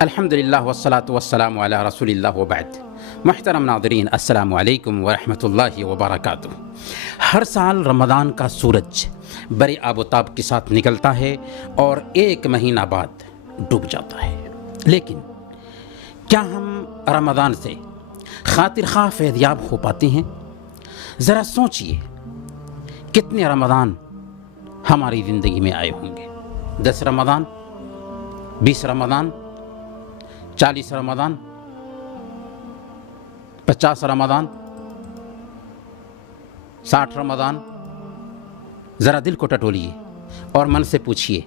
الحمدللہ والصلاۃ والسلام علی رسول اللہ وبعد۔ محترم ناظرین، السلام علیکم ورحمۃ اللہ وبرکاتہ۔ ہر سال رمضان کا سورج بڑے آب و تاب کے ساتھ نکلتا ہے اور ایک مہینہ بعد ڈوب جاتا ہے، لیکن کیا ہم رمضان سے خاطر خواہ فیضیاب ہو پاتے ہیں؟ ذرا سوچئے، کتنے رمضان ہماری زندگی میں آئے ہوں گے؟ 10 رمضان، 20 رمضان، 40 رمضان، 50 رمضان، 60 رمضان۔ ذرا دل کو ٹٹولیے اور من سے پوچھئے،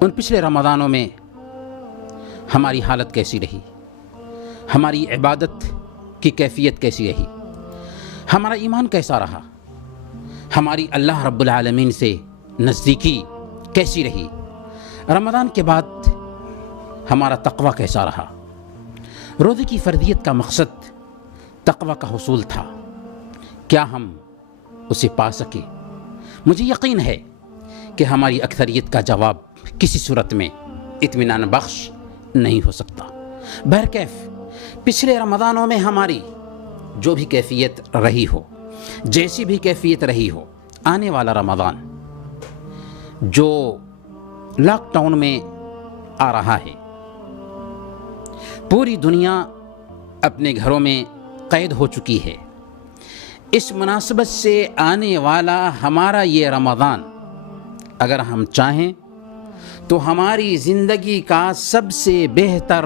ان پچھلے رمضانوں میں ہماری حالت کیسی رہی؟ ہماری عبادت کی کیفیت کیسی رہی؟ ہمارا ایمان کیسا رہا؟ ہماری اللہ رب العالمین سے نزدیکی کیسی رہی؟ رمضان کے بعد ہمارا تقوی کیسا رہا؟ روزے کی فرضیت کا مقصد تقوی کا حصول تھا، کیا ہم اسے پا سکے؟ مجھے یقین ہے کہ ہماری اکثریت کا جواب کسی صورت میں اطمینان بخش نہیں ہو سکتا۔ بہرکیف پچھلے رمضانوں میں ہماری جو بھی کیفیت رہی ہو، جیسی بھی کیفیت رہی ہو، آنے والا رمضان جو لاک ڈاؤن میں آ رہا ہے، پوری دنیا اپنے گھروں میں قید ہو چکی ہے، اس مناسبت سے آنے والا ہمارا یہ رمضان اگر ہم چاہیں تو ہماری زندگی کا سب سے بہتر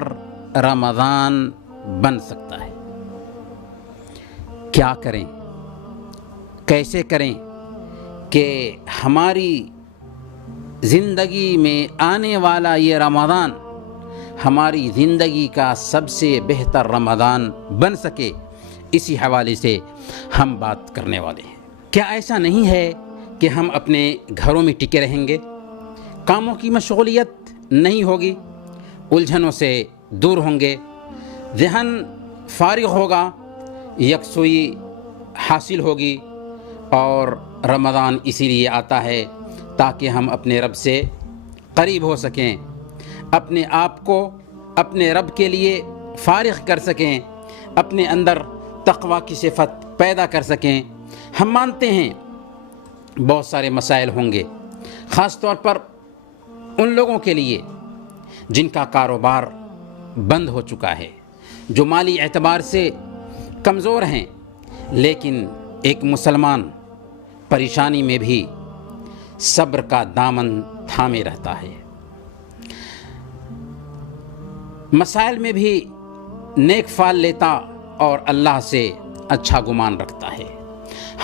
رمضان بن سکتا ہے۔ کیا کریں، کیسے کریں کہ ہماری زندگی میں آنے والا یہ رمضان ہماری زندگی کا سب سے بہتر رمضان بن سکے؟ اسی حوالے سے ہم بات کرنے والے ہیں۔ کیا ایسا نہیں ہے کہ ہم اپنے گھروں میں ٹکے رہیں گے، کاموں کی مشغولیت نہیں ہوگی، الجھنوں سے دور ہوں گے، ذہن فارغ ہوگا، یکسوئی حاصل ہوگی، اور رمضان اسی لیے آتا ہے تاکہ ہم اپنے رب سے قریب ہو سکیں، اپنے آپ کو اپنے رب کے لیے فارغ کر سکیں، اپنے اندر تقوی کی صفت پیدا کر سکیں۔ ہم مانتے ہیں بہت سارے مسائل ہوں گے، خاص طور پر ان لوگوں کے لیے جن کا کاروبار بند ہو چکا ہے، جو مالی اعتبار سے کمزور ہیں، لیکن ایک مسلمان پریشانی میں بھی صبر کا دامن تھامے رہتا ہے، مسائل میں بھی نیک فال لیتا اور اللہ سے اچھا گمان رکھتا ہے۔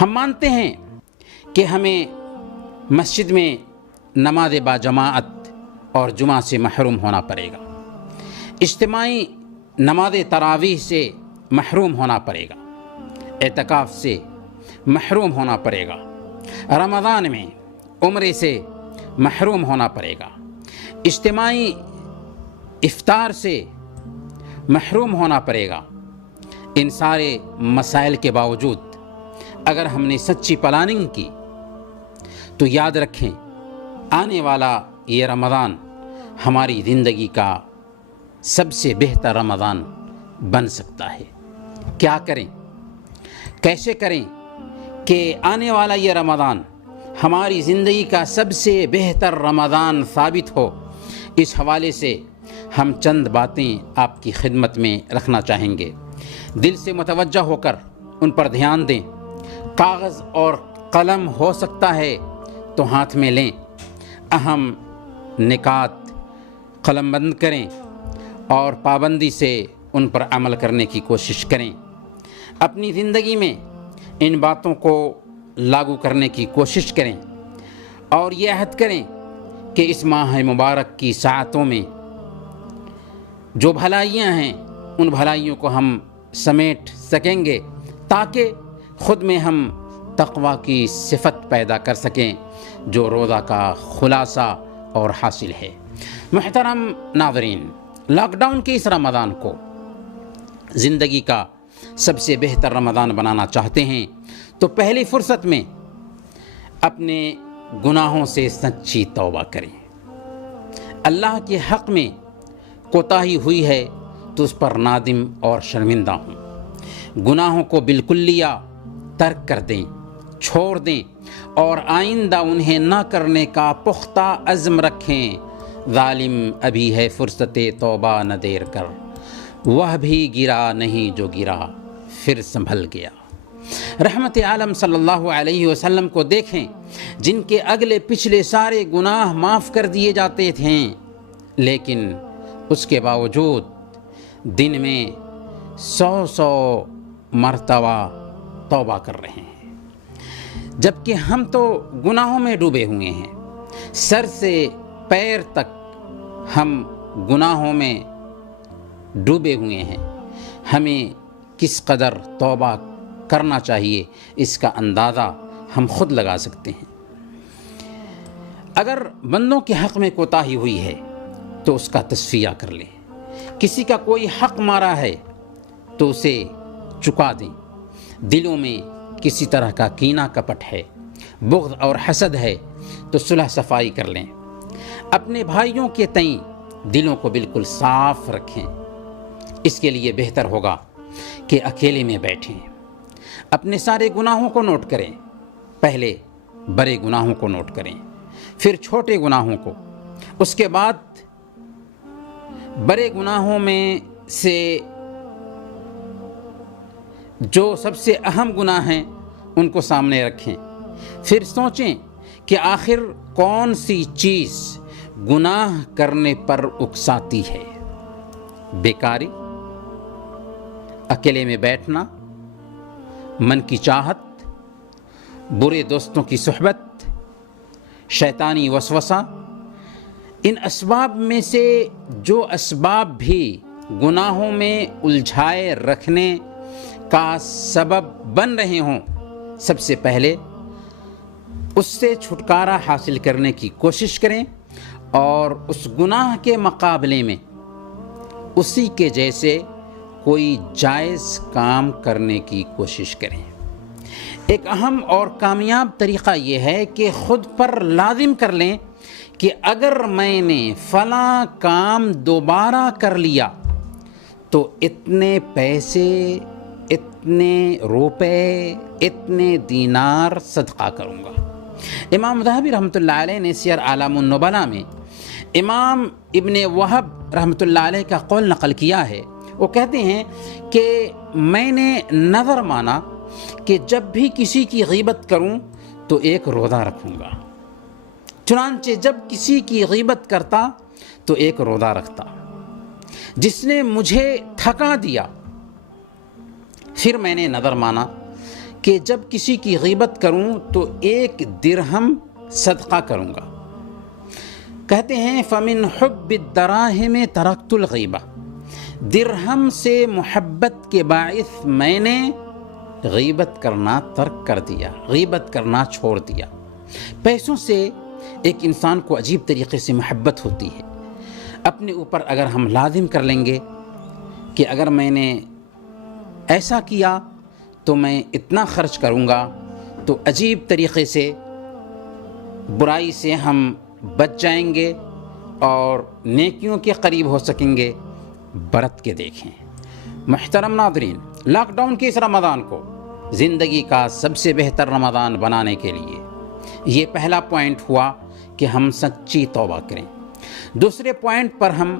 ہم مانتے ہیں کہ ہمیں مسجد میں نماز باجماعت اور جمعہ سے محروم ہونا پڑے گا، اجتماعی نماز تراویح سے محروم ہونا پڑے گا، اعتکاف سے محروم ہونا پڑے گا، رمضان میں عمرے سے محروم ہونا پڑے گا، اجتماعی افطار سے محروم ہونا پڑے گا۔ ان سارے مسائل کے باوجود اگر ہم نے سچی پلاننگ کی تو یاد رکھیں، آنے والا یہ رمضان ہماری زندگی کا سب سے بہتر رمضان بن سکتا ہے۔ کیا کریں، کیسے کریں کہ آنے والا یہ رمضان ہماری زندگی کا سب سے بہتر رمضان ثابت ہو؟ اس حوالے سے ہم چند باتیں آپ کی خدمت میں رکھنا چاہیں گے۔ دل سے متوجہ ہو کر ان پر دھیان دیں، کاغذ اور قلم ہو سکتا ہے تو ہاتھ میں لیں، اہم نکات قلم بند کریں اور پابندی سے ان پر عمل کرنے کی کوشش کریں، اپنی زندگی میں ان باتوں کو لاگو کرنے کی کوشش کریں، اور یہ عہد کریں کہ اس ماہ مبارک کی ساعتوں میں جو بھلائیاں ہیں ان بھلائیوں کو ہم سمیٹ سکیں گے، تاکہ خود میں ہم تقوی کی صفت پیدا کر سکیں جو روزہ کا خلاصہ اور حاصل ہے۔ محترم ناظرین، لاک ڈاؤن کے اس رمضان کو زندگی کا سب سے بہتر رمضان بنانا چاہتے ہیں تو پہلی فرصت میں اپنے گناہوں سے سچی توبہ کریں، اللہ کے حق میں کوتاہی ہوئی ہے تو اس پر نادم اور شرمندہ ہوں۔ گناہوں کو بالکلیہ ترک کر دیں، چھوڑ دیں اور آئندہ انہیں نہ کرنے کا پختہ عزم رکھیں۔ ظالم ابھی ہے فرصت توبہ نہ دیر کر، وہ بھی گرا نہیں جو گرا پھر سنبھل گیا۔ رحمت عالم صلی اللہ علیہ وسلم کو دیکھیں، جن کے اگلے پچھلے سارے گناہ معاف کر دیے جاتے تھے، لیکن اس کے باوجود دن میں 100 مرتبہ توبہ کر رہے ہیں، جبکہ ہم تو گناہوں میں ڈوبے ہوئے ہیں۔ سر سے پیر تک ہم گناہوں میں ڈوبے ہوئے ہیں۔ ہمیں کس قدر توبہ کرنا چاہیے اس کا اندازہ ہم خود لگا سکتے ہیں۔ اگر بندوں کے حق میں کوتاہی ہوئی ہے تو اس کا تصفیہ کر لیں۔ کسی کا کوئی حق مارا ہے تو اسے چکا دیں۔ دلوں میں کسی طرح کا کینہ کپٹ ہے، بغض اور حسد ہے تو صلح صفائی کر لیں۔ اپنے بھائیوں کے تئیں دلوں کو بالکل صاف رکھیں۔ اس کے لیے بہتر ہوگا کہ اکیلے میں بیٹھیں، اپنے سارے گناہوں کو نوٹ کریں۔ پہلے بڑے گناہوں کو نوٹ کریں، پھر چھوٹے گناہوں کو، اس کے بعد بڑے گناہوں میں سے جو سب سے اہم گناہ ہیں ان کو سامنے رکھیں۔ پھر سوچیں کہ آخر کون سی چیز گناہ کرنے پر اکساتی ہے۔ بیکاری، اکیلے میں بیٹھنا، من کی چاہت، برے دوستوں کی صحبت، شیطانی وسوسہ، ان اسباب میں سے جو اسباب بھی گناہوں میں الجھائے رکھنے کا سبب بن رہے ہوں، سب سے پہلے اس سے چھٹکارا حاصل کرنے کی کوشش کریں اور اس گناہ کے مقابلے میں اسی کے جیسے کوئی جائز کام کرنے کی کوشش کریں۔ ایک اہم اور کامیاب طریقہ یہ ہے کہ خود پر لازم کر لیں کہ اگر میں نے فلاں کام دوبارہ کر لیا تو اتنے پیسے، اتنے روپے، اتنے دینار صدقہ کروں گا۔ امام ذہبی رحمۃ اللہ علیہ نے سیر اعلام النبلاء میں امام ابن وہب رحمۃ اللہ علیہ کا قول نقل کیا ہے۔ وہ کہتے ہیں کہ میں نے نظر مانا کہ جب بھی کسی کی غیبت کروں تو ایک روزہ رکھوں گا۔ چنانچہ جب کسی کی غیبت کرتا تو ایک روزہ رکھتا۔ جس نے مجھے تھکا دیا، پھر میں نے نظر مانا کہ جب کسی کی غیبت کروں تو 1 درہم صدقہ کروں گا۔ کہتے ہیں فَمِنْ حُبِّ الدَّرَاهِمِ تَرَكْتُ الْغِیبَةَ، درہم سے محبت کے باعث میں نے غیبت کرنا ترک کر دیا، غیبت کرنا چھوڑ دیا۔ پیسوں سے ایک انسان کو عجیب طریقے سے محبت ہوتی ہے۔ اپنے اوپر اگر ہم لازم کر لیں گے کہ اگر میں نے ایسا کیا تو میں اتنا خرچ کروں گا، تو عجیب طریقے سے برائی سے ہم بچ جائیں گے اور نیکیوں کے قریب ہو سکیں گے۔ برت کے دیکھیں۔ محترم ناظرین، لاک ڈاؤن کے اس رمضان کو زندگی کا سب سے بہتر رمضان بنانے کے لیے یہ پہلا پوائنٹ ہوا کہ ہم سچی توبہ کریں۔ دوسرے پوائنٹ پر ہم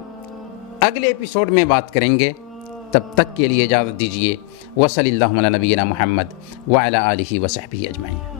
اگلے ایپیسوڈ میں بات کریں گے۔ تب تک کے لیے اجازت دیجیے۔ وصلی اللہ علی نبینا محمد وعلی آلہ وصحبہ اجمعین۔